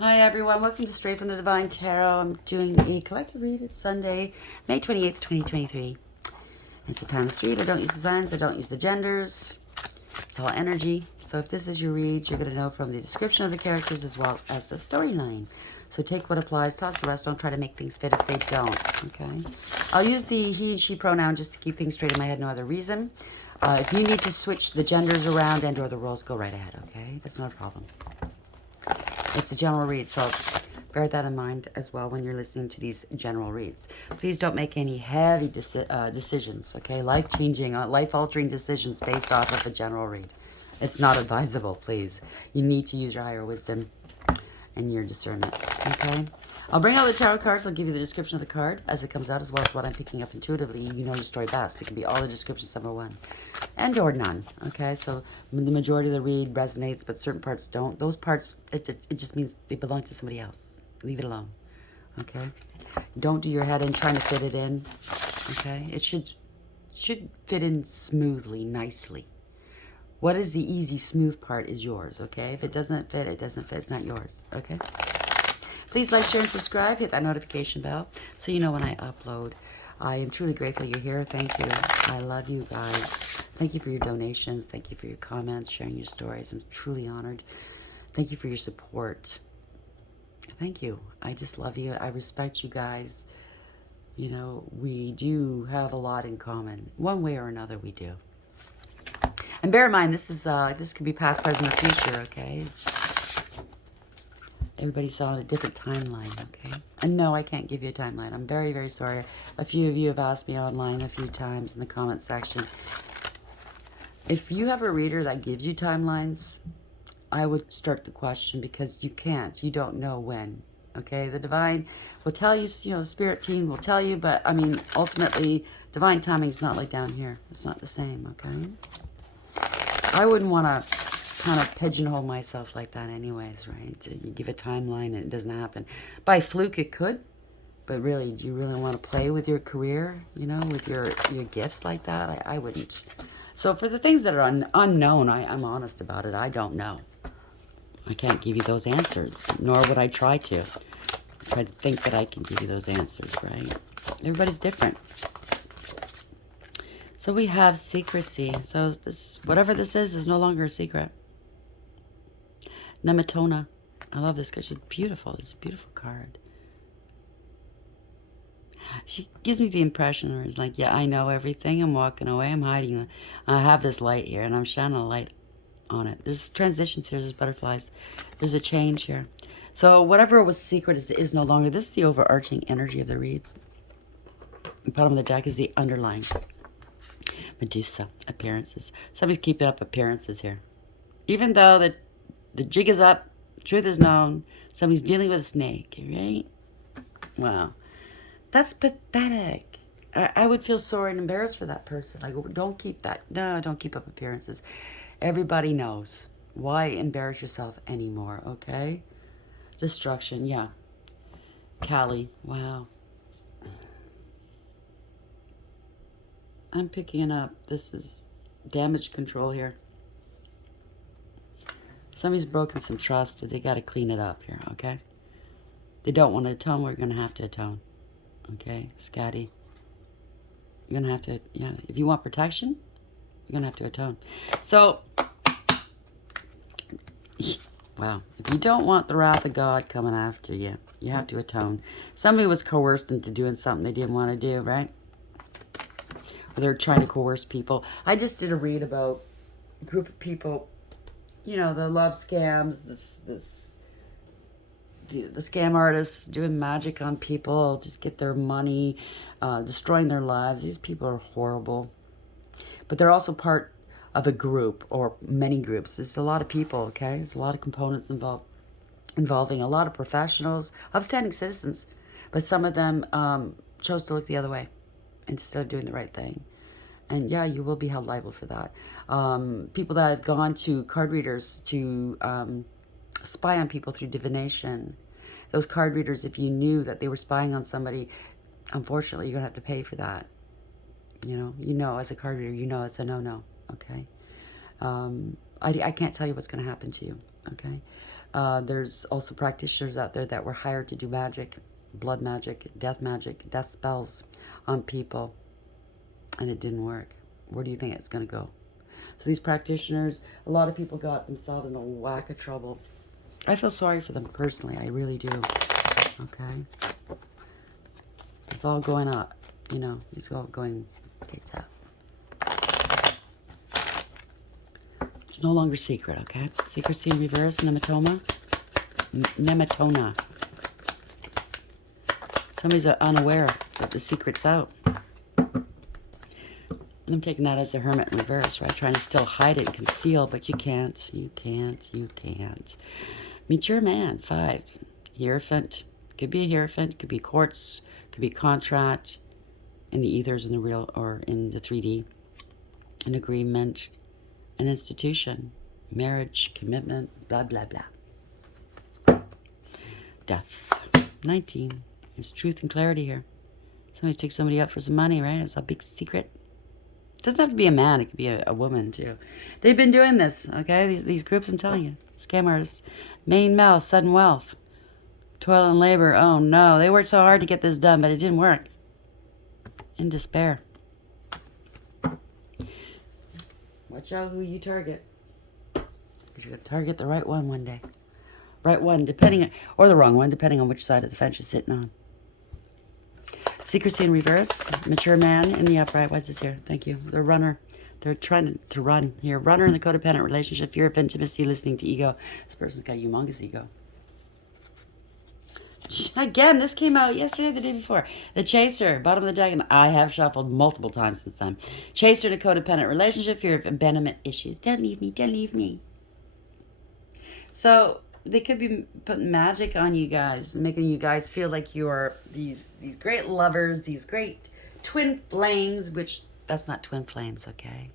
Hi everyone, welcome to Straight from the Divine Tarot. I'm doing a collective read. It's Sunday, May 28th, 2023. It's the timeless read. I don't use the signs, I don't use the genders. It's all energy. So if this is your read, you're going to know from the description of the characters as well as the storyline. So take what applies, toss the rest. Don't try to make things fit if they don't, okay? I'll use the he and she pronoun just to keep things straight in my head, no other reason. If you need to switch the genders around and or the roles, go right ahead, okay? That's not a problem. It's a general read, so bear that in mind as well when you're listening to these general reads. Please don't make any heavy decisions, okay? Life-changing, life-altering decisions based off of a general read. It's not advisable, please. You need to use your higher wisdom and your discernment, okay? I'll bring out the tarot cards. I'll give you the description of the card as it comes out, as well as what I'm picking up intuitively. You know your story best. It can be all the descriptions, number one, and or none, okay? So the majority of the read resonates, but certain parts don't. Those parts, it just means they belong to somebody else. Leave it alone, okay? Don't do your head in trying to fit it in, okay? It should fit in smoothly, nicely. What is the easy, smooth part is yours, okay? If it doesn't fit, it doesn't fit. It's not yours, okay? Please like, share, and subscribe. Hit that notification bell so you know when I upload. I am truly grateful you're here. Thank you. I love you guys. Thank you for your donations. Thank you for your comments, sharing your stories. I'm truly honored. Thank you for your support. Thank you. I just love you. I respect you guys. You know, we do have a lot in common. One way or another, we do. And bear in mind, this could be past, present, or future, okay? Everybody's on a different timeline, okay? And no, I can't give you a timeline. I'm very, very sorry. A few of you have asked me online a few times in the comment section. If you have a reader that gives you timelines, I would start the question because you can't. You don't know when, okay? The divine will tell you, you know, the spirit team will tell you, but, I mean, ultimately, divine timing is not like down here. It's not the same, okay? I wouldn't want to kind of pigeonhole myself like that anyways, right? So you give a timeline and it doesn't happen. By fluke it could, but really, do you really want to play with your career, you know, with your gifts like that? I wouldn't. So for the things that are unknown, I'm honest about it. I don't know. I can't give you those answers, nor would I try to. Try to think that I can give you those answers, right? Everybody's different. So we have secrecy. So this, whatever this is no longer a secret. Nematona. I love this because she's beautiful. It's a beautiful card. She gives me the impression where it's like, yeah, I know everything. I'm walking away. I'm hiding. I have this light here, and I'm shining a light on it. There's transitions here. There's butterflies. There's a change here. So whatever was secret is no longer. This is the overarching energy of the read. The bottom of the deck is the underlying. Medusa. Appearances. Somebody's keeping up appearances here. Even though the jig is up, truth is known, somebody's dealing with a snake, right? Wow. That's pathetic. I would feel sorry and embarrassed for that person. I go, don't keep that. No, don't keep up appearances. Everybody knows. Why embarrass yourself anymore, okay? Destruction, yeah. Callie, wow. I'm picking up, this is damage control here. Somebody's broken some trust. They got to clean it up here, okay? They don't want to atone. We're going to have to atone. Okay, Scotty. You're going to have to, yeah. If you want protection, you're going to have to atone. So, wow. If you don't want the wrath of God coming after you, you have to atone. Somebody was coerced into doing something they didn't want to do, right? Or they're trying to coerce people. I just did a read about a group of people, you know, the love scams, the scam artists doing magic on people, just get their money, destroying their lives. These people are horrible. But they're also part of a group or many groups. There's a lot of people, okay? There's a lot of components involving a lot of professionals, upstanding citizens. But some of them chose to look the other way instead of doing the right thing. And yeah, you will be held liable for that. People that have gone to card readers to spy on people through divination. Those card readers, if you knew that they were spying on somebody, unfortunately, you're going to have to pay for that. You know, as a card reader, you know it's a no-no, okay? I can't tell you what's going to happen to you, okay? There's also practitioners out there that were hired to do magic, blood magic, death spells on people, and it didn't work. Where do you think it's going to go? So these practitioners, a lot of people got themselves in a whack of trouble. I feel sorry for them personally. I really do. Okay? It's all going up. You know, it's all going tits up. It's no longer secret, okay? Secrecy in reverse, nematoma. Nematona. Somebody's unaware that the secret's out. I'm taking that as the hermit in reverse, right? Trying to still hide it and conceal, but you can't. You can't. You can't. Mature man, 5. Hierophant. Could be a hierophant. Could be quartz. Could be contract. In the ethers, in the real, or in the 3D. An agreement. An institution. Marriage. Commitment. Blah, blah, blah. Death. 19. There's truth and clarity here. Somebody took somebody out for some money, right? It's a big secret. It doesn't have to be a man. It could be a woman, too. They've been doing this, okay? These groups, I'm telling you. Scam artists. Main mouth, sudden wealth. Toil and labor. Oh, no. They worked so hard to get this done, but it didn't work. In despair. Watch out who you target. Because you're going to target the right one day. Right one, depending on, or the wrong one, depending on which side of the fence you're sitting on. Secrecy in reverse. Mature man in the upright. Why is this here? Thank you. The runner. They're trying to run here. Runner in the codependent relationship. Fear of intimacy. Listening to ego. This person's got a humongous ego. Again, this came out yesterday, the day before. The chaser. Bottom of the deck. And I have shuffled multiple times since then. Chaser in a codependent relationship. Fear of abandonment issues. Don't leave me. Don't leave me. So they could be putting magic on you guys, making you guys feel like you're these great lovers, these great twin flames, which that's not twin flames, okay?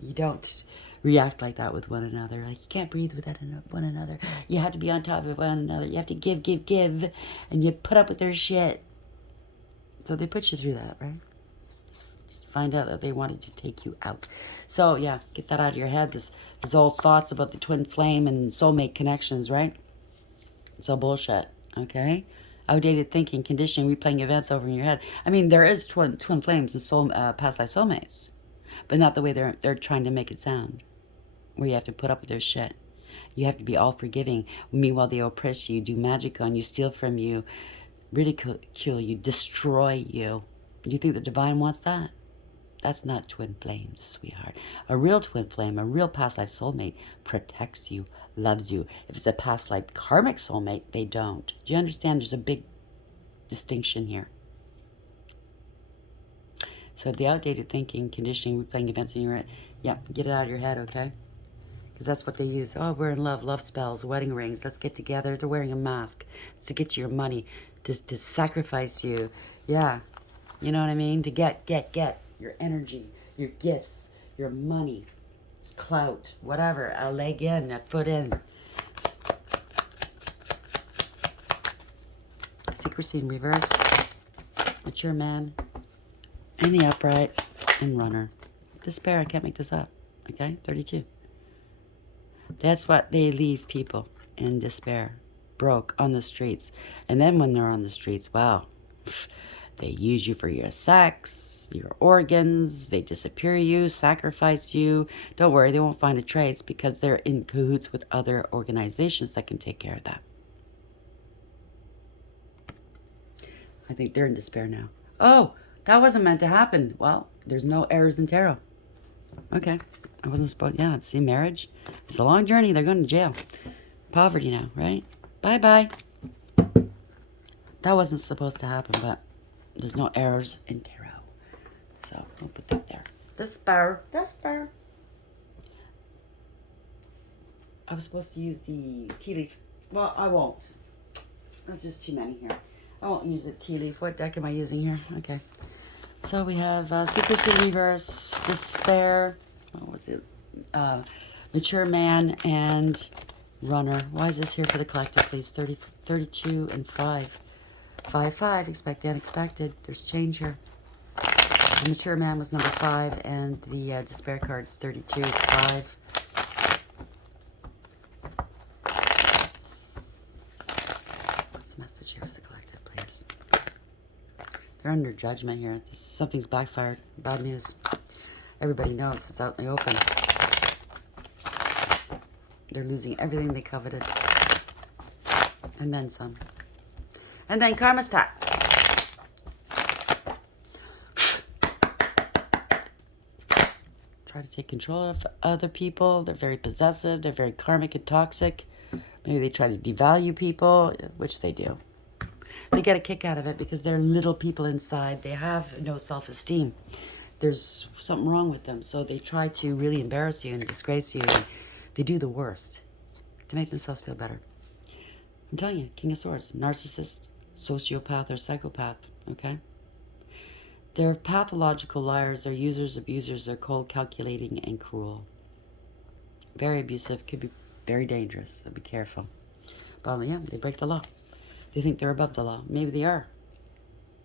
You don't react like that with one another. Like, you can't breathe with one another. You have to be on top of one another. You have to give, and you put up with their shit. So they put you through that, right? Just find out that they wanted to take you out. So, yeah, get that out of your head. This old thoughts about the twin flame and soulmate connections, right? It's all bullshit, okay? Outdated thinking, conditioning, replaying events over in your head. I mean, there is twin flames and past life soulmates, but not the way they're trying to make it sound, where you have to put up with their shit. You have to be all forgiving. Meanwhile, they oppress you, do magic on you, steal from you, ridicule you, destroy you. Do you think the divine wants that? That's not twin flames, sweetheart. A real twin flame, a real past life soulmate protects you, loves you. If it's a past life karmic soulmate, they don't. Do you understand? There's a big distinction here. So the outdated thinking, conditioning, replaying events in your head, yeah, get it out of your head, okay? Because that's what they use. Oh, we're in love spells, wedding rings, let's get together. They're wearing a mask. It's to get you your money, to sacrifice you. Yeah, you know what I mean? To get your energy, your gifts, your money, clout, whatever. A leg in, a foot in. Secrecy in reverse. Mature man. In the upright. And runner. Despair, I can't make this up. Okay, 32. That's what they leave people in despair. Broke on the streets. And then when they're on the streets, wow. They use you for your sex, your organs, they disappear you, sacrifice you. Don't worry, they won't find a trace because they're in cahoots with other organizations that can take care of that. I think they're in despair now. Oh, that wasn't meant to happen. Well, there's no errors in tarot. Okay, I wasn't supposed, yeah, see, marriage. It's a long journey, they're going to jail. Poverty now, right? Bye-bye. That wasn't supposed to happen, but there's no errors in tarot. So, we'll put that there. Despair. I was supposed to use the tea leaf. Well, I won't. That's just too many here. I won't use the tea leaf. What deck am I using here? Okay. So, we have Secrecy Reverse, Despair. What was it? Mature Man and Runner. Why is this here for the collective, please? 32 and 5. 5. Expect the unexpected. There's change here. The Mature Man was number 5, and the Despair card is 32. It's 5. What's the message here for the collective, please? They're under judgment here. Something's backfired. Bad news. Everybody knows it's out in the open. They're losing everything they coveted. And then some. And then karma stats. Try to take control of other people. They're very possessive. They're very karmic and toxic. Maybe they try to devalue people, which they do. They get a kick out of it because they're little people inside. They have no self-esteem. There's something wrong with them. So they try to really embarrass you and disgrace you. And they do the worst to make themselves feel better. I'm telling you, King of Swords, narcissist, sociopath, or psychopath, okay? They're pathological liars. They're users, abusers. They're cold, calculating, and cruel. Very abusive. Could be very dangerous. So be careful. But yeah, they break the law. They think they're above the law. Maybe they are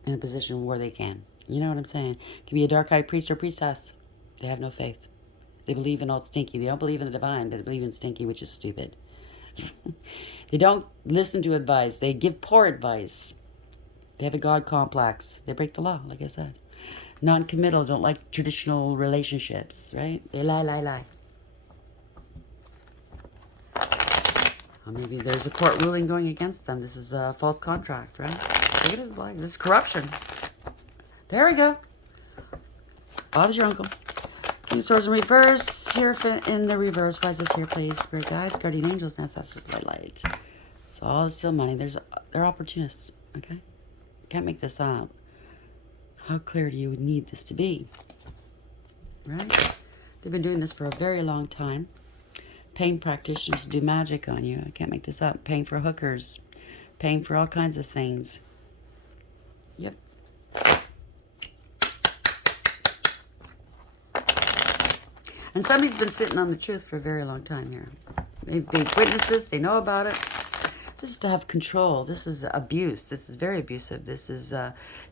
in a position where they can. You know what I'm saying? Could be a dark-eyed priest or priestess. They have no faith. They believe in all stinky. They don't believe in the divine, but they believe in stinky, which is stupid. They don't listen to advice. They give poor advice. They have a God complex. They break the law, like I said. Non-committal, don't like traditional relationships, right? They lie. Or maybe there's a court ruling going against them. This is a false contract, right? Look at his black. This is corruption. There we go. Bob's your uncle. King of Swords in reverse. Here in the reverse. Why is this here, please? Spirit guides, guardian angels, and ancestors, light. So all is still money. They're opportunists, okay? Can't make this up. How clear do you need this to be? Right? They've been doing this for a very long time. Paying practitioners do magic on you. I can't make this up. Paying for hookers. Paying for all kinds of things. Yep. And somebody's been sitting on the truth for a very long time here. They've witnessed this. They know about it. This is to have control. This is abuse. This is very abusive. This is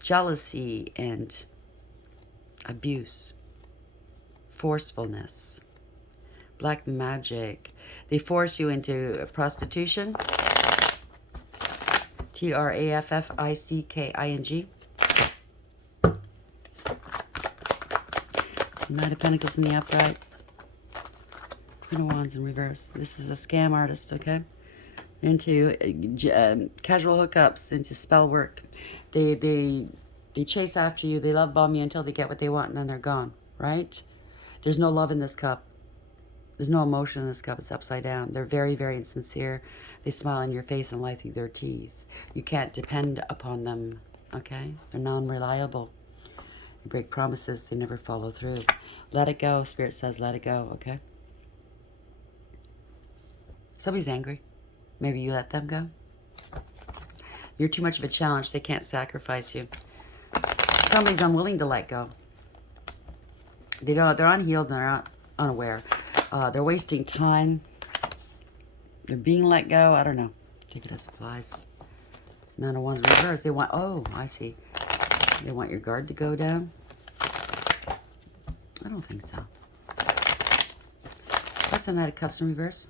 jealousy and abuse. Forcefulness. Black magic. They force you into prostitution. Trafficking. Knight of Pentacles in the upright. Queen of Wands in reverse. This is a scam artist, okay? Into casual hookups, into spell work. They chase after you. They love bomb you until they get what they want, and then they're gone, right? There's no love in this cup. There's no emotion in this cup. It's upside down. They're very, very insincere. They smile in your face and lie through their teeth. You can't depend upon them, okay? They're non-reliable. They break promises. They never follow through. Let it go. Spirit says let it go, okay? Somebody's angry. Maybe you let them go. You're too much of a challenge. They can't sacrifice you. Somebody's unwilling to let go. They're unhealed and they're not unaware. They're wasting time. They're being let go. I don't know. Take it as supplies. None of one's reverse. They want, oh, I see. They want your guard to go down. I don't think so. That's a Knight of Cups in reverse.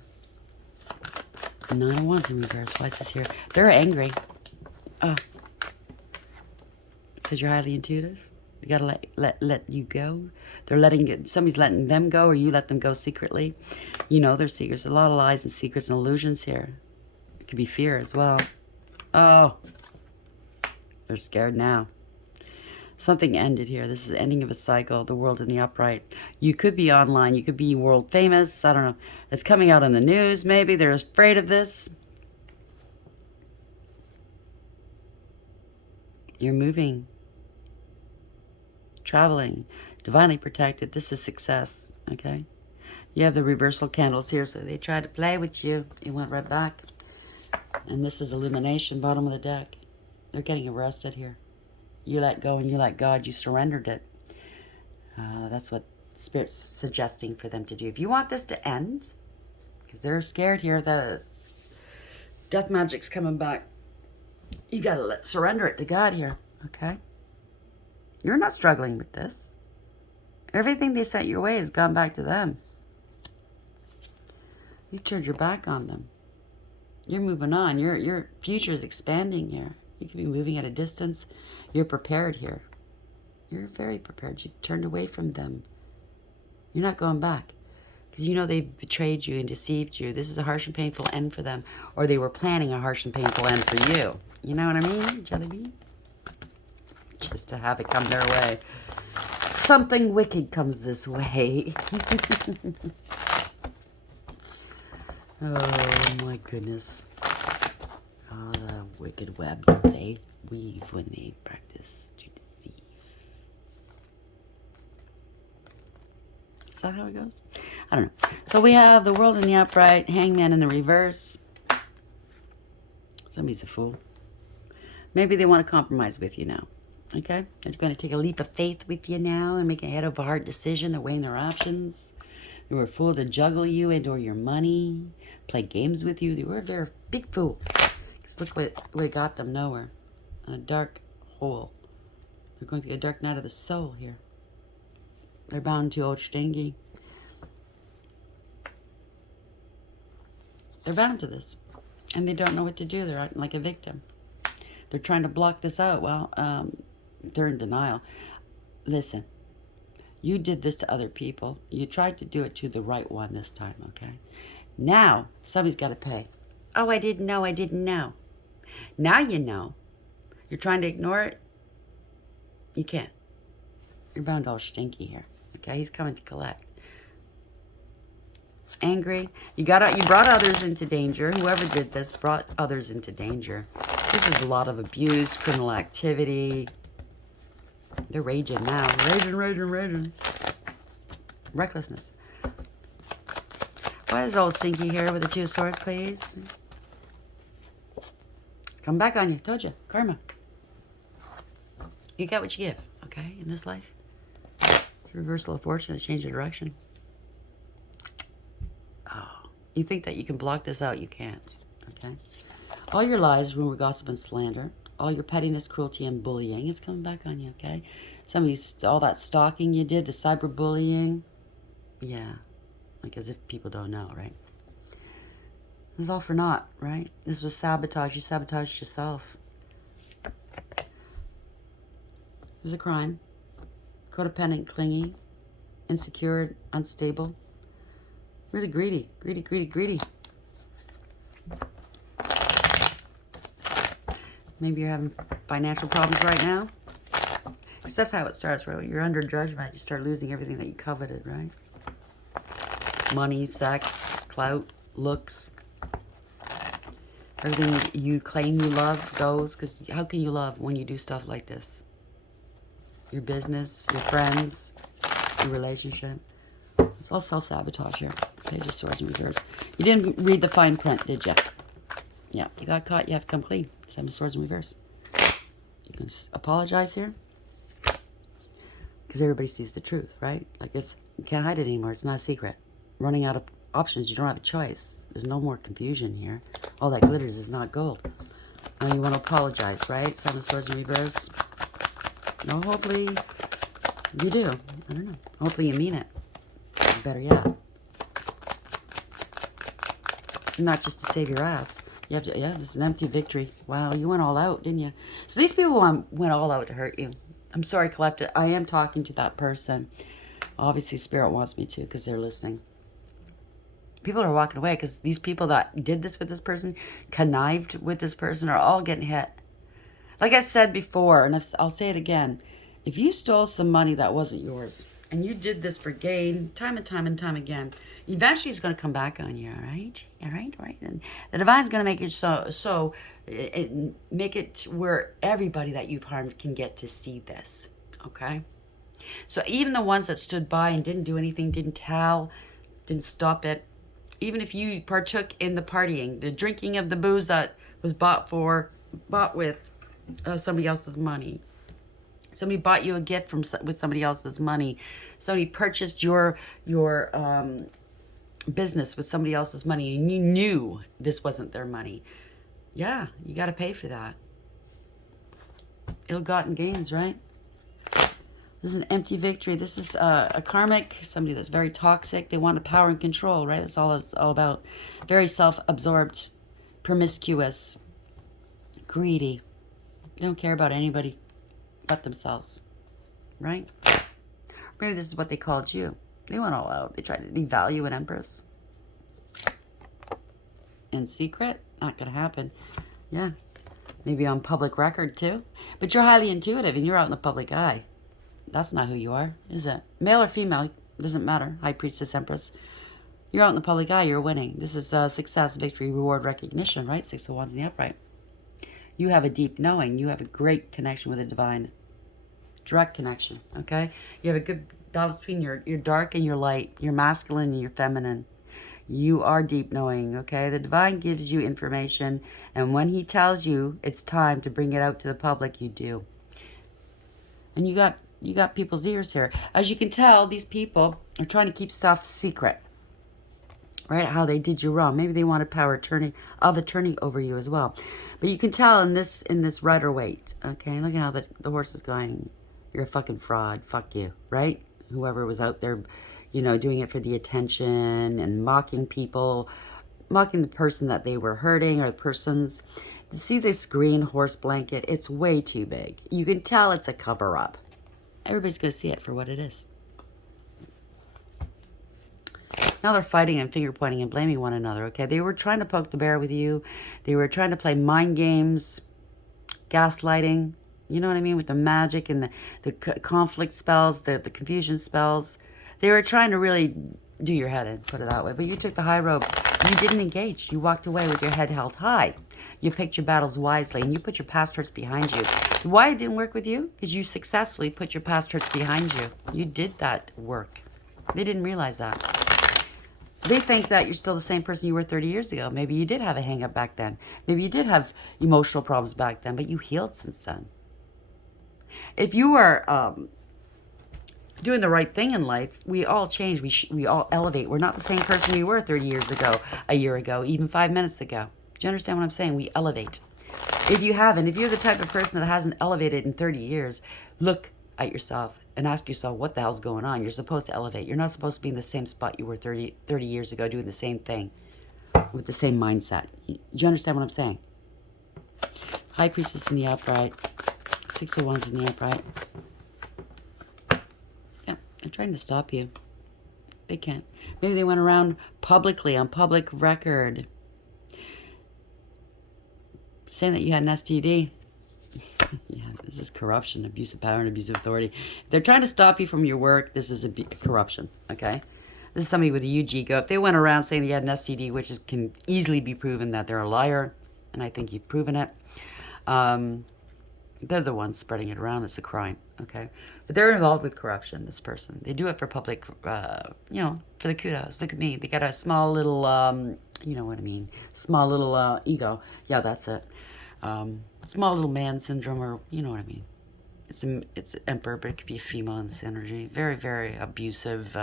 Nine of Wands in reverse. Why is this here? They're angry. Oh. Because you're highly intuitive. You gotta let you go. They're letting somebody's letting them go, or you let them go secretly. You know there's secrets. A lot of lies and secrets and illusions here. It could be fear as well. Oh. They're scared now. Something ended here. This is the ending of a cycle. The world in the upright. You could be online. You could be world famous. I don't know. It's coming out in the news. Maybe they're afraid of this. You're moving. Traveling. Divinely protected. This is success. Okay? You have the reversal candles here. So they tried to play with you. It went right back. And this is illumination. Bottom of the deck. They're getting arrested here. You let go and you let God. You surrendered it. That's what Spirit's suggesting for them to do. If you want this to end, because they're scared here, the death magic's coming back. You got to surrender it to God here, okay? You're not struggling with this. Everything they sent your way has gone back to them. You turned your back on them. You're moving on. Your future is expanding here. You could be moving at a distance. You're prepared here. You're very prepared. You've turned away from them. You're not going back. Because you know they've betrayed you and deceived you. This is a harsh and painful end for them. Or they were planning a harsh and painful end for you. You know what I mean, Jelly Bean? Just to have it come their way. Something wicked comes this way. Oh my goodness. Oh, the wicked webs they weave when they practice to deceive. Is that how it goes? I don't know. So we have the World in the upright, Hangman in the reverse. Somebody's a fool. Maybe they want to compromise with you now. Okay? They're going to take a leap of faith with you now and make a head over heart decision. They're weighing their options. They were a fool to juggle you and or your money, play games with you. They were a very big fool. Because look what it got them nowhere. In a dark hole. They're going through a dark night of the soul here. They're bound to old stingy. They're bound to this. And they don't know what to do. They're acting like a victim. They're trying to block this out. Well, they're in denial. Listen. You did this to other people. You tried to do it to the right one this time, okay? Now, somebody's got to pay. Oh, I didn't know. I didn't know. Now you know. You're trying to ignore it. You can't. You're bound all stinky here, okay? He's coming to collect. Angry. You brought others into danger. Whoever did this brought others into danger. This is a lot of abuse, criminal activity. They're raging now. Raging. Recklessness. Why is old stinky here with the 2 of swords, please? Come back on you. Told you. Karma. You get what you give, okay, in this life. It's a reversal of fortune, a change of direction. Oh, you think that you can block this out. You can't, okay? All your lies, rumor, gossip, and slander. All your pettiness, cruelty, and bullying is coming back on you, okay? All that stalking you did, the cyberbullying. Yeah, like as if people don't know, right? This is all for naught, right? This was sabotage. You sabotaged yourself. It was a crime. Codependent, clingy, insecure, unstable. Really greedy. Maybe you're having financial problems right now. Because that's how it starts, right? You're under judgment. You start losing everything that you coveted, right? Money, sex, clout, looks. Everything you claim you love goes. Because how can you love when you do stuff like this? Your business, your friends, your relationship. It's all self-sabotage here. Page of Swords in reverse. You didn't read the fine print, did you? Yeah, you got caught. You have to come clean. 7 of Swords in reverse. You can apologize here. Because everybody sees the truth, right? Like you can't hide it anymore. It's not a secret. Running out of options. You don't have a choice. There's no more confusion here. All that glitters is not gold. Now you want to apologize, right? 7 of Swords in reverse. No, hopefully you do. I don't know. Hopefully you mean it. Better yet. Not just to save your ass. You have to, yeah, this is an empty victory. Wow, you went all out, didn't you? So these people went all out to hurt you. I'm sorry, Collective. I am talking to that person. Obviously, Spirit wants me to because they're listening. People are walking away because these people that did this with this person, connived with this person, are all getting hit. Like I said before, and I'll say it again. If you stole some money that wasn't yours, and you did this for gain, time and time again, eventually it's going to come back on you, all right? All right? And the Divine's going to make it make it where everybody that you've harmed can get to see this, okay? So even the ones that stood by and didn't do anything, didn't tell, didn't stop it, even if you partook in the partying, the drinking of the booze that was bought with somebody else's money, somebody bought you a gift with somebody else's money, somebody purchased your business with somebody else's money, and you knew this wasn't their money. Yeah, you got to pay for that. Ill-gotten gains, right? This is an empty victory. This is a karmic, somebody that's very toxic. They want power and control, right? That's all it's all about. Very self-absorbed, promiscuous, greedy. They don't care about anybody but themselves, right? Maybe this is what they called you. They went all out. They tried to devalue an empress. In secret, not going to happen. Yeah. Maybe on public record too. But you're highly intuitive and you're out in the public eye. That's not who you are, is it? Male or female, doesn't matter. High Priestess, Empress. You're out in the public eye, you're winning. This is success, victory, reward, recognition, right? 6 of Wands in the upright. You have a deep knowing. You have a great connection with the divine. Direct connection, okay? You have a good balance between your dark and your light, your masculine and your feminine. You are deep knowing, okay? The divine gives you information, and when he tells you it's time to bring it out to the public, you do. And you got people's ears here. As you can tell, these people are trying to keep stuff secret. Right? How they did you wrong. Maybe they wanted power of attorney over you as well. But you can tell in this rider weight, okay? Look at how the horse is going. You're a fucking fraud. Fuck you, right? Whoever was out there, you know, doing it for the attention and mocking people, mocking the person that they were hurting or the persons. See this green horse blanket? It's way too big. You can tell it's a cover-up. Everybody's going to see it for what it is. Now they're fighting and finger pointing and blaming one another, okay? They were trying to poke the bear with you. They were trying to play mind games, gaslighting, you know what I mean? With the magic and the conflict spells, the confusion spells. They were trying to really do your head in, put it that way. But you took the high road. You didn't engage. You walked away with your head held high. You picked your battles wisely, and you put your past hurts behind you. Why it didn't work with you? Because you successfully put your past hurts behind you. You did that work. They didn't realize that. They think that you're still the same person you were 30 years ago. Maybe you did have a hang-up back then. Maybe you did have emotional problems back then, but you healed since then. If you are doing the right thing in life, we all change. We all elevate. We're not the same person we were 30 years ago, a year ago, even 5 minutes ago. Do you understand what I'm saying? We elevate. If you haven't, if you're the type of person that hasn't elevated in 30 years, look at yourself and ask yourself what the hell's going on. You're supposed to elevate. You're not supposed to be in the same spot you were 30 years ago doing the same thing with the same mindset. Do you understand what I'm saying? High Priestess in the upright. 6 of Wands in the upright. Yeah, they're trying to stop you. They can't. Maybe they went around publicly on public record saying that you had an STD. Yeah, this is corruption, abuse of power, and abuse of authority. If they're trying to stop you from your work, this is a corruption, okay? This is somebody with a huge ego. If they went around saying you had an STD, which can easily be proven that they're a liar, and I think you've proven it, they're the ones spreading it around. It's a crime, okay? But they're involved with corruption, this person. They do it for public, you know, for the kudos. Look at me. They got a small little, you know what I mean, small little ego. Yeah, that's it. Small little man syndrome, or you know what I mean. It's emperor, but it could be a female in this energy. Very, very abusive,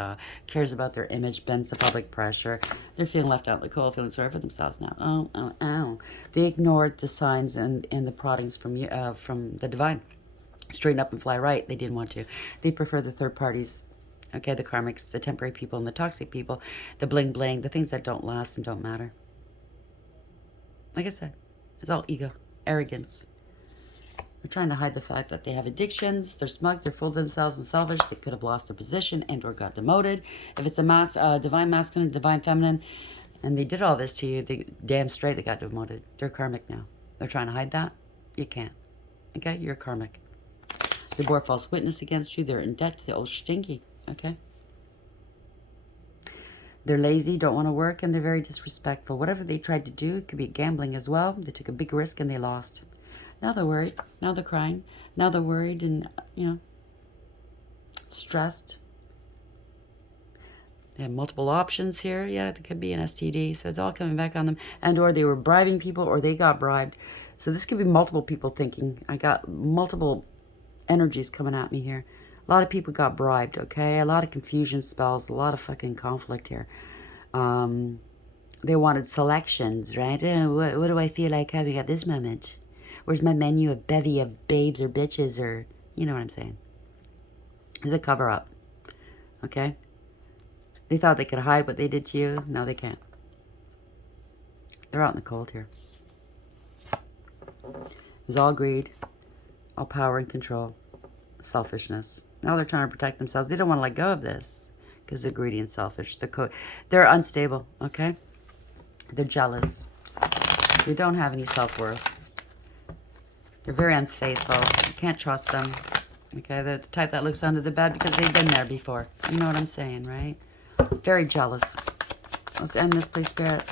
cares about their image, bends to public pressure. They're feeling left out in the cold, feeling sorry for themselves now. Oh. They ignored the signs and the proddings from the divine. Straighten up and fly right. They didn't want to. They prefer the third parties, okay, the karmics, the temporary people, and the toxic people, the bling bling, the things that don't last and don't matter. Like I said, it's all ego, arrogance. They're trying to hide the fact that they have addictions. They're smug. They're full of themselves and selfish. They could have lost their position and or got demoted. If it's a divine masculine, divine feminine, and they did all this to you, they damn straight they got demoted. They're karmic now. They're trying to hide that. You can't. Okay? You're karmic. They bore false witness against you. They're in debt to the old stinky. Okay? They're lazy, don't want to work, and they're very disrespectful. Whatever they tried to do, it could be gambling as well. They took a big risk and they lost. Now they're worried. Now they're crying. Now they're worried and, you know, stressed. They have multiple options here. Yeah, it could be an STD. So it's all coming back on them. And or they were bribing people or they got bribed. So this could be multiple people thinking. I got multiple energies coming at me here. A lot of people got bribed, okay? A lot of confusion spells. A lot of fucking conflict here. They wanted selections, right? What do I feel like having at this moment? Where's my menu of bevy of babes or bitches or, you know what I'm saying? There's a cover-up, okay? They thought they could hide what they did to you. No, they can't. They're out in the cold here. It was all greed, all power and control, selfishness. Now they're trying to protect themselves. They don't want to let go of this because they're greedy and selfish. They're unstable, okay? They're jealous. They don't have any self-worth. They're very unfaithful. You can't trust them. Okay, they're the type that looks under the bed because they've been there before. You know what I'm saying, right? Very jealous. Let's end this, please, Spirit.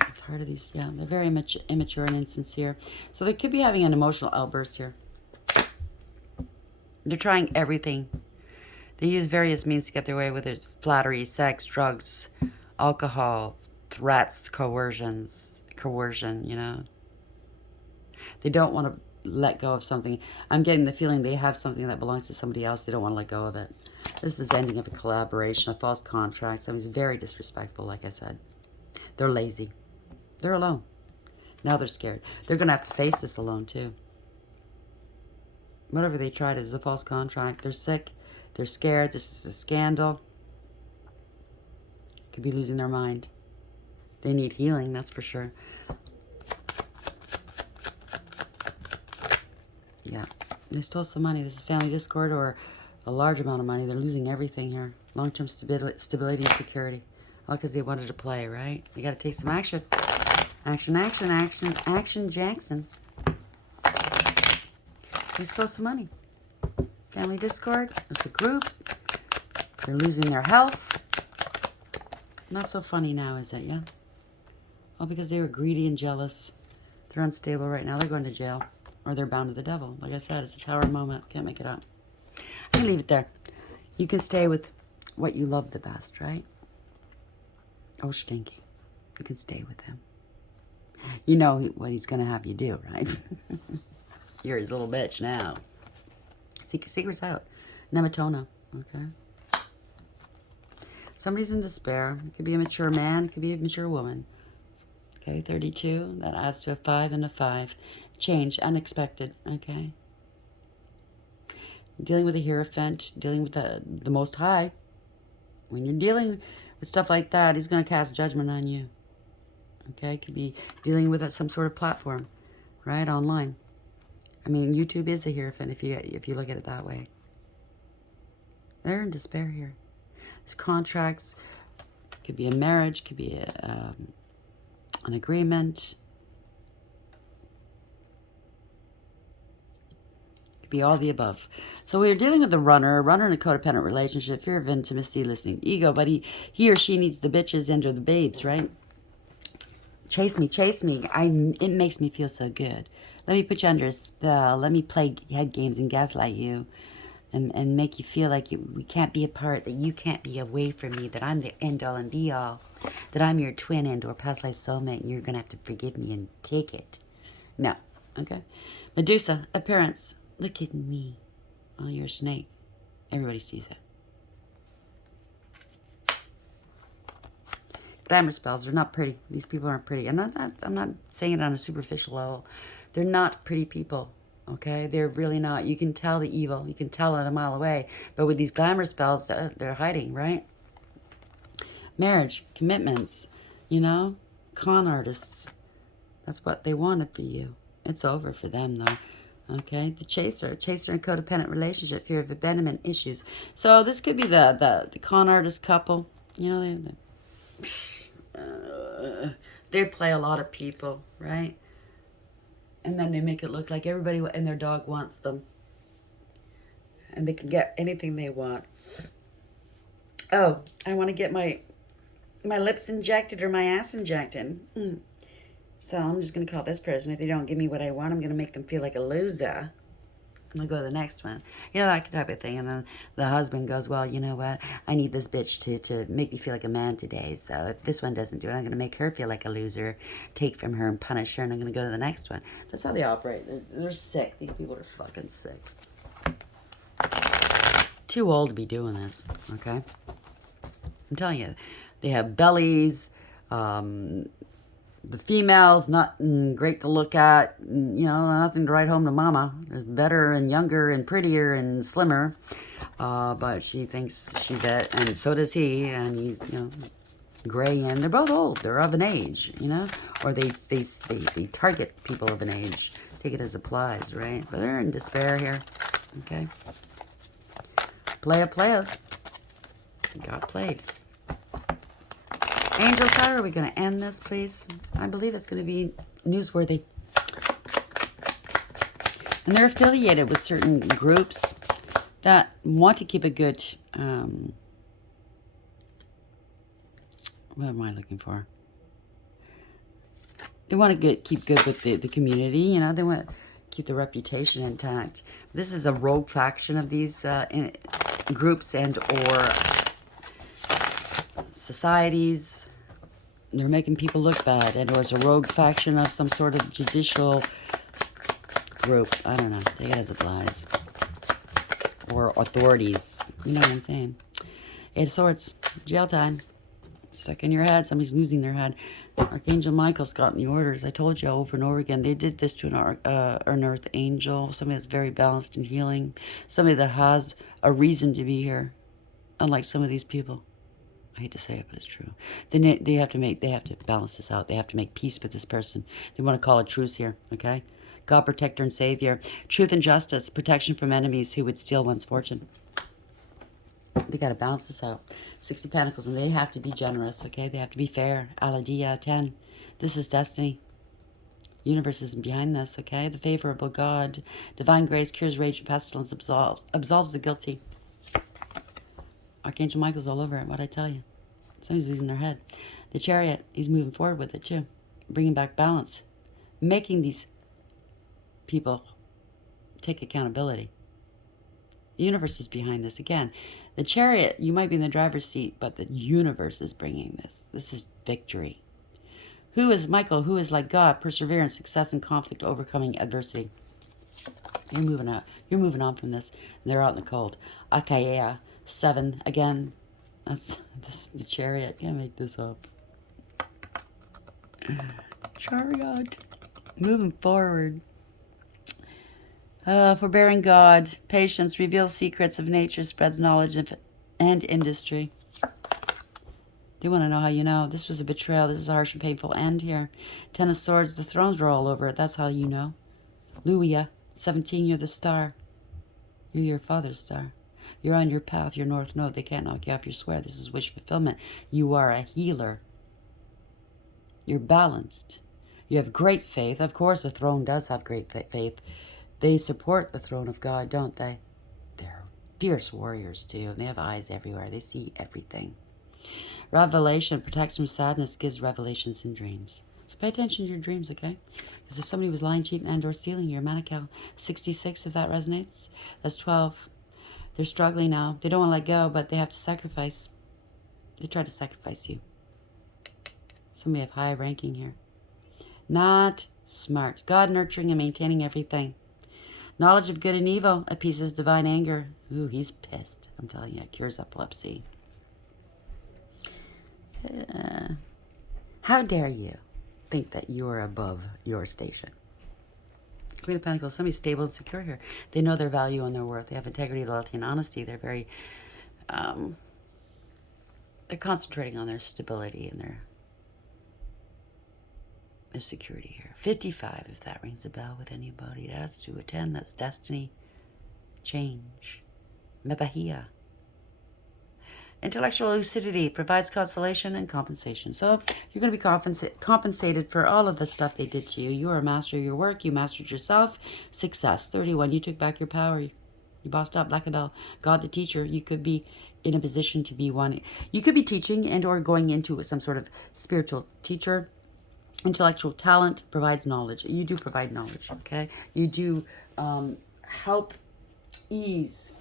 I'm tired of these. Yeah, they're very immature and insincere. So they could be having an emotional outburst here. They're trying everything. They use various means to get their way, whether it's flattery, sex, drugs, alcohol, threats, coercion, you know. They don't want to let go of something. I'm getting the feeling they have something that belongs to somebody else. They don't want to let go of it. This is ending of a collaboration, a false contract. Somebody's very disrespectful, like I said. They're lazy. They're alone. Now they're scared. They're going to have to face this alone, too. Whatever they tried is a false contract. They're sick. They're scared. This is a scandal. Could be losing their mind. They need healing, that's for sure. Yeah. They stole some money. This is family discord or a large amount of money. They're losing everything here. Long-term stability and security. All because they wanted to play, right? You got to take some action. Action, action, action, action, Jackson. They stole some money. Family discord. It's a group. They're losing their health. Not so funny now, is it? Yeah? All because they were greedy and jealous. They're unstable right now. They're going to jail. Or they're bound to the devil. Like I said, it's a tower moment. Can't make it up. I'm going to leave it there. You can stay with what you love the best, right? Oh, stinky. You can stay with him. You know what he's going to have you do, right? You're his little bitch now. Secret's out. Nematona. Okay. Somebody's in despair. It could be a mature man. It could be a mature woman. Okay, 32. That adds to a 5 and a 5. Change. Unexpected. Okay. Dealing with a Hierophant. Dealing with the Most High. When you're dealing with stuff like that, he's going to cast judgment on you. Okay? Could be dealing with some sort of platform. Right? Online. I mean, YouTube is a Hierophant if you look at it that way. They're in despair here. There's contracts. Could be a marriage. Could be an agreement. Could be all the above. So we're dealing with a runner in a codependent relationship, fear of intimacy, listening ego, but he or she needs the bitches and or the babes, right? Chase me, chase me. It makes me feel so good. Let me put you under a spell. Let me play head games and gaslight you. And make you feel like we can't be apart, that you can't be away from me, that I'm the end-all and be-all, that I'm your twin and or past life soulmate, and you're going to have to forgive me and take it. No. Okay? Medusa, appearance. Look at me. Oh, you're a snake. Everybody sees it. Glamour spells are not pretty. These people aren't pretty. I'm not saying it on a superficial level. They're not pretty people. Okay? They're really not. You can tell the evil. You can tell it a mile away. But with these glamour spells, they're hiding, right? Marriage, commitments, you know? Con artists. That's what they wanted for you. It's over for them, though. Okay? The chaser in codependent relationship, fear of abandonment issues. So this could be the con artist couple. You know, they play a lot of people, right? And then they make it look like everybody and their dog wants them. And they can get anything they want. Oh, I want to get my lips injected or my ass injected. So I'm just going to call this person. If they don't give me what I want, I'm going to make them feel like a loser. I'm going to go to the next one. You know, that type of thing. And then the husband goes, well, you know what? I need this bitch to make me feel like a man today. So if this one doesn't do it, I'm going to make her feel like a loser, take from her and punish her, and I'm going to go to the next one. That's how they operate. They're sick. These people are fucking sick. Too old to be doing this, okay? I'm telling you. They have bellies. The females, not great to look at, you know, nothing to write home to mama. They're better and younger and prettier and slimmer. But she thinks she's it, and so does he, and he's, you know, gray in. They're both old. They're of an age, you know? Or they target people of an age. Take it as applies, right? But they're in despair here. Okay. Players. Got played. Angels, how are we going to end this, please? I believe it's going to be newsworthy. And they're affiliated with certain groups that want to keep a good... what am I looking for? They want to keep good with the community, you know. They want to keep the reputation intact. This is a rogue faction of these groups and or societies. They're making people look bad, and or it's a rogue faction of some sort of judicial group. I don't know. Take it as it applies. Or authorities. You know what I'm saying? Eight of Swords. Jail time. Stuck in your head. Somebody's losing their head. Archangel Michael's gotten the orders. I told you over and over again. They did this to an earth angel. Somebody that's very balanced and healing. Somebody that has a reason to be here. Unlike some of these people. I hate to say it, but it's true. They have to balance this out. They have to make peace with this person. They want to call a truce here, okay? God, protector and savior. Truth and justice. Protection from enemies who would steal one's fortune. They got to balance this out. 60 Pentacles, and they have to be generous, okay? They have to be fair. Aladia, 10. This is destiny. Universe is behind this, okay? The favorable God. Divine grace cures rage and pestilence. Absolves the guilty. Archangel Michael's all over it. What'd I tell you? Somebody's losing their head. The Chariot, he's moving forward with it too. Bringing back balance. Making these people take accountability. The universe is behind this. Again, the Chariot, you might be in the driver's seat, but the universe is bringing this. This is victory. Who is Michael? Who is like God? Perseverance, success, and conflict, overcoming adversity. You're moving out. You're moving on from this. And they're out in the cold. Akaea, 7 again. That's the Chariot. Can't make this up. Chariot. Moving forward. Forbearing God. Patience. Reveals secrets of nature. Spreads knowledge and industry. They want to know how you know. This was a betrayal. This is a harsh and painful end here. 10 of Swords. The thrones were all over it. That's how you know. Luia. 17. You're the star. You're your father's star. You're on your path, your north node. They can't knock you off your square. This is wish fulfillment. You are a healer. You're balanced. You have great faith. Of course, the throne does have great faith. They support the throne of God, don't they? They're fierce warriors, too. They have eyes everywhere. They see everything. Revelation protects from sadness, gives revelations in dreams. So pay attention to your dreams, okay? Because if somebody was lying, cheating, and or stealing, you're a Manukau. 66, if that resonates. That's 12. They're struggling now. They don't want to let go, but they have to sacrifice. They try to sacrifice you. Somebody of high ranking here. Not smart. God nurturing and maintaining everything. Knowledge of good and evil appeases divine anger. Ooh, he's pissed. I'm telling you, it cures epilepsy. How dare you think that you're above your station? Queen of Pentacles, somebody's stable and secure here. They know their value and their worth. They have integrity, loyalty, and honesty. They're very, they're concentrating on their stability and their security here. 55, if that rings a bell with anybody. That's 2 of 10. That's destiny. Change. Mebahia. Intellectual lucidity provides consolation and compensation. So you're going to be compensated for all of the stuff they did to you. You are a master of your work. You mastered yourself. Success. 31. You took back your power. You bossed up like a bell. God the teacher. You could be in a position to be one. You could be teaching and or going into some sort of spiritual teacher. Intellectual talent provides knowledge. You do provide knowledge, okay? You do help ease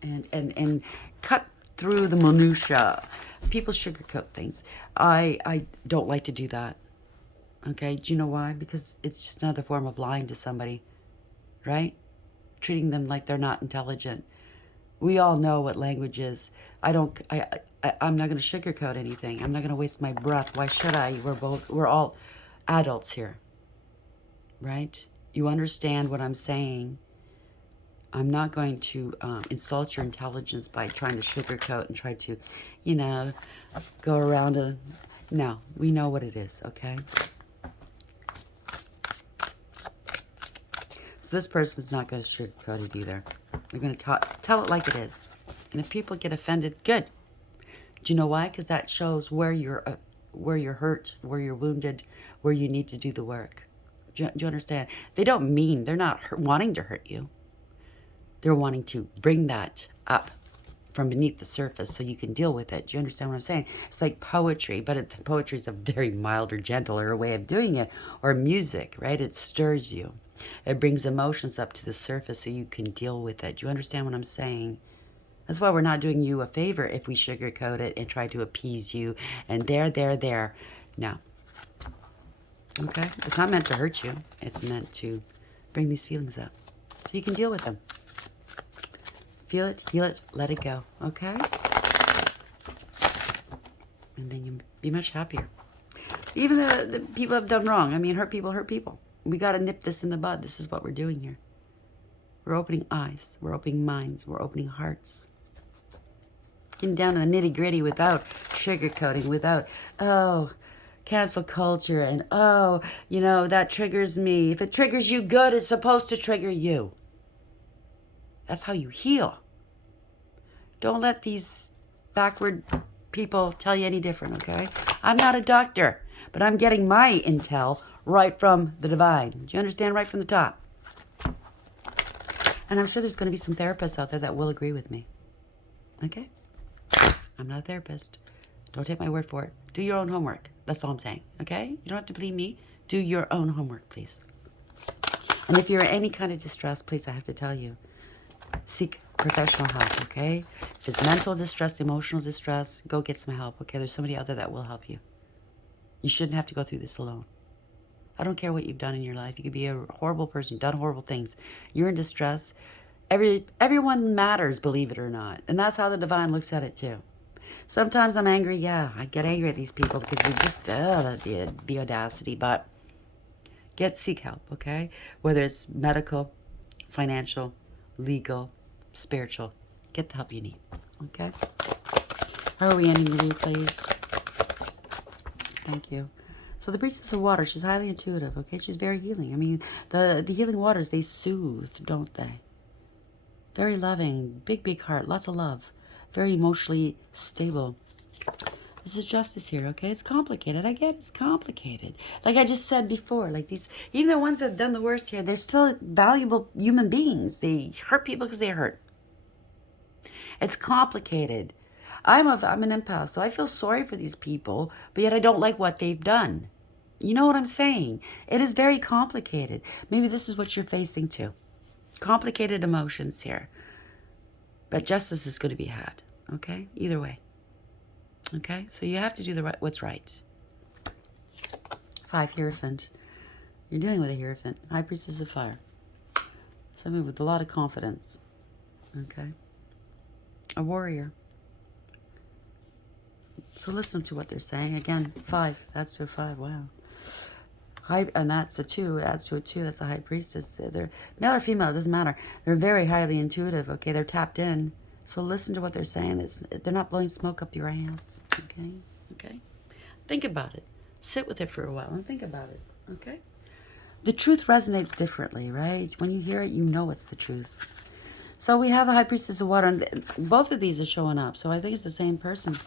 and cut through the minutia. People sugarcoat things. I don't like to do that. Okay, do you know why? Because it's just another form of lying to somebody, right? Treating them like they're not intelligent. We all know what language is. I'm not going to sugarcoat anything. I'm not going to waste my breath. Why should I? We're all adults here, right? You understand what I'm saying. I'm not going to insult your intelligence by trying to sugarcoat and try to, you know, go around and... No, we know what it is, okay? So this person's not going to sugarcoat it either. They're going to tell it like it is. And if people get offended, good. Do you know why? Because that shows where you're hurt, where you're wounded, where you need to do the work. Do you understand? They don't mean, they're not wanting to hurt you. They're wanting to bring that up from beneath the surface so you can deal with it. Do you understand what I'm saying? It's like poetry, but poetry is a very milder, gentler way of doing it. Or music, right? It stirs you. It brings emotions up to the surface so you can deal with it. Do you understand what I'm saying? That's why we're not doing you a favor if we sugarcoat it and try to appease you. And there. No. Okay? It's not meant to hurt you. It's meant to bring these feelings up so you can deal with them. Feel it, heal it, let it go. Okay? And then you'll be much happier. Even the people have done wrong. I mean, hurt people hurt people. We got to nip this in the bud. This is what we're doing here. We're opening eyes. We're opening minds. We're opening hearts. Getting down to the nitty-gritty without sugarcoating, without, oh, cancel culture, and, oh, you know, that triggers me. If it triggers you good, it's supposed to trigger you. That's how you heal. Don't let these backward people tell you any different, okay? I'm not a doctor, but I'm getting my intel right from the divine. Do you understand? Right from the top. And I'm sure there's going to be some therapists out there that will agree with me. Okay? I'm not a therapist. Don't take my word for it. Do your own homework. That's all I'm saying. Okay? You don't have to believe me. Do your own homework, please. And if you're in any kind of distress, please, I have to tell you, seek professional help, okay? If it's mental distress, emotional distress, go get some help, okay? There's somebody out there that will help you. You shouldn't have to go through this alone. I don't care what you've done in your life. You could be a horrible person, done horrible things. You're in distress. Everyone matters, believe it or not. And that's how the divine looks at it too. Sometimes I'm angry. Yeah, I get angry at these people because we just, the audacity. But seek help, okay? Whether it's medical, financial, legal, spiritual. Get the help you need, okay? How are we ending the read, please? Thank you. So the Priestess of Water, she's highly intuitive, okay? She's very healing. I mean, the healing waters, they soothe, don't they? Very loving, big heart, lots of love. Very emotionally stable. This is justice here, okay? It's complicated. I get it's complicated. Like I just said before, like these, even the ones that have done the worst here, they're still valuable human beings. They hurt people because they hurt. It's complicated. I'm an empath, so I feel sorry for these people, but yet I don't like what they've done. You know what I'm saying? It is very complicated. Maybe this is what you're facing too. Complicated emotions here. But justice is going to be had, okay? Either way. Okay? So you have to do what's right. 5, Hierophant. You're dealing with a Hierophant. High Priestess of Fire. Somebody with a lot of confidence. Okay? A warrior. So listen to what they're saying. Again, 5. That's to a 5. Wow. And that's a 2. It adds to a 2. That's a High Priestess. They're male or female. It doesn't matter. They're very highly intuitive. Okay? They're tapped in. So listen to what they're saying. They're not blowing smoke up your ass. Okay? Okay? Think about it. Sit with it for a while and think about it. Okay? The truth resonates differently, right? When you hear it, you know it's the truth. So we have the High Priestess of Water, and both of these are showing up. So I think it's the same person.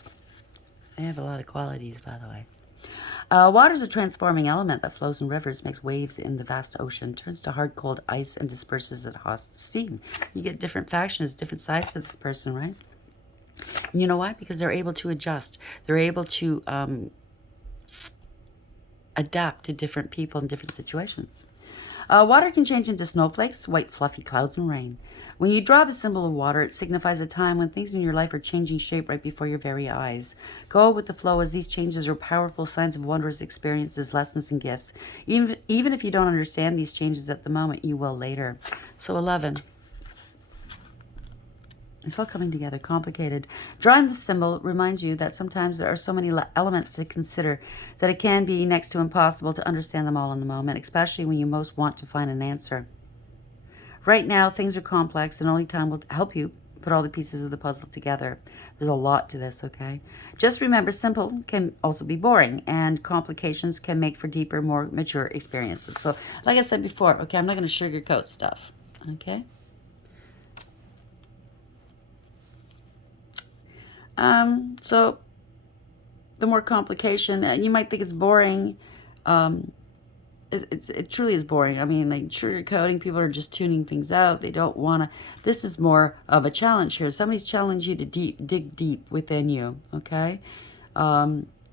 They have a lot of qualities, by the way. Water is a transforming element that flows in rivers, makes waves in the vast ocean, turns to hard, cold ice, and disperses at hot steam. You get different factions, different sides to this person, right? And you know why? Because they're able to adjust. They're able to adapt to different people in different situations. Water can change into snowflakes, white fluffy clouds, and rain. When you draw the symbol of water, it signifies a time when things in your life are changing shape right before your very eyes. Go with the flow, as these changes are powerful signs of wondrous experiences, lessons, and gifts. Even if you don't understand these changes at the moment, you will later. So 11. It's all coming together, complicated. Drawing the symbol reminds you that sometimes there are so many elements to consider that it can be next to impossible to understand them all in the moment, especially when you most want to find an answer. Right now, things are complex, and only time will help you put all the pieces of the puzzle together. There's a lot to this, okay? Just remember, simple can also be boring, and complications can make for deeper, more mature experiences. So, like I said before, okay, I'm not going to sugarcoat stuff, okay? So the more complication, and you might think it's boring. It truly is boring. I mean, like, sugarcoating, people are just tuning things out. They don't want to. This is more of a challenge here. Somebody's challenged you to dig deep within you, okay?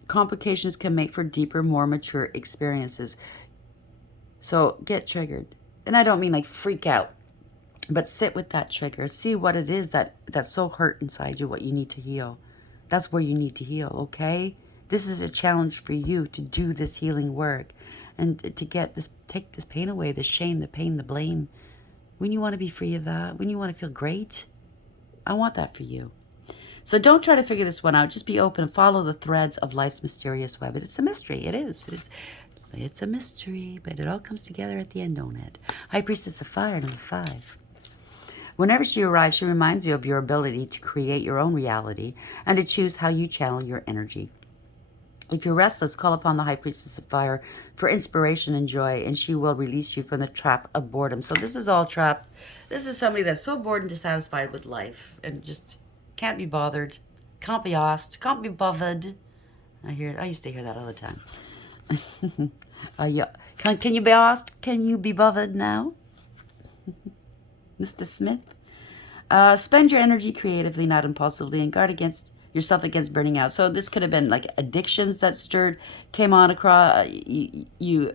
Complications can make for deeper, more mature experiences. So get triggered. And I don't mean like freak out, but sit with that trigger. See what it is that's so hurt inside you, what you need to heal. That's where you need to heal, okay? This is a challenge for you to do this healing work and to get this, take this pain away, the shame, the pain, the blame. When you want to be free of that, when you want to feel great, I want that for you. So don't try to figure this one out. Just be open and follow the threads of life's mysterious web. It's a mystery. It is. It's a mystery, but it all comes together at the end, don't it? High Priestess of Fire, number 5. Whenever she arrives, she reminds you of your ability to create your own reality and to choose how you channel your energy. If you're restless, call upon the High Priestess of Fire for inspiration and joy, and she will release you from the trap of boredom. So this is all trapped. This is somebody that's so bored and dissatisfied with life and just can't be bothered, can't be asked, can't be bothered. I used to hear that all the time. Yeah. Can you be asked? Can you be bothered now? Mr. Smith? Spend your energy creatively, not impulsively, and guard yourself against burning out. So this could have been like addictions that came on across. You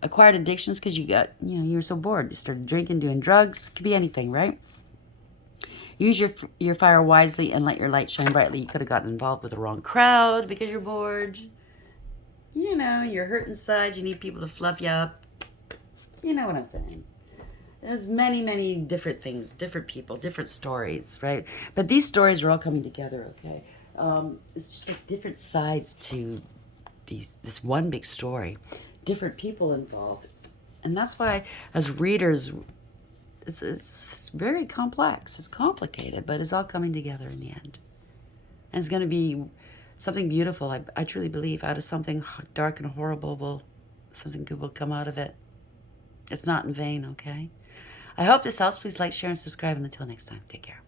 acquired addictions because you were so bored. You started drinking, doing drugs. Could be anything, right? Use your fire wisely and let your light shine brightly. You could have gotten involved with the wrong crowd because you're bored. You know, you're hurt inside. You need people to fluff you up. You know what I'm saying. There's many, many different things, different people, different stories, right? But these stories are all coming together, okay? It's just like different sides to this one big story. Different people involved. And that's why, as readers, it's very complex. It's complicated, but it's all coming together in the end. And it's going to be something beautiful. I truly believe out of something dark and horrible, something good will come out of it. It's not in vain, okay? I hope this helps. Please like, share, and subscribe. And until next time, take care.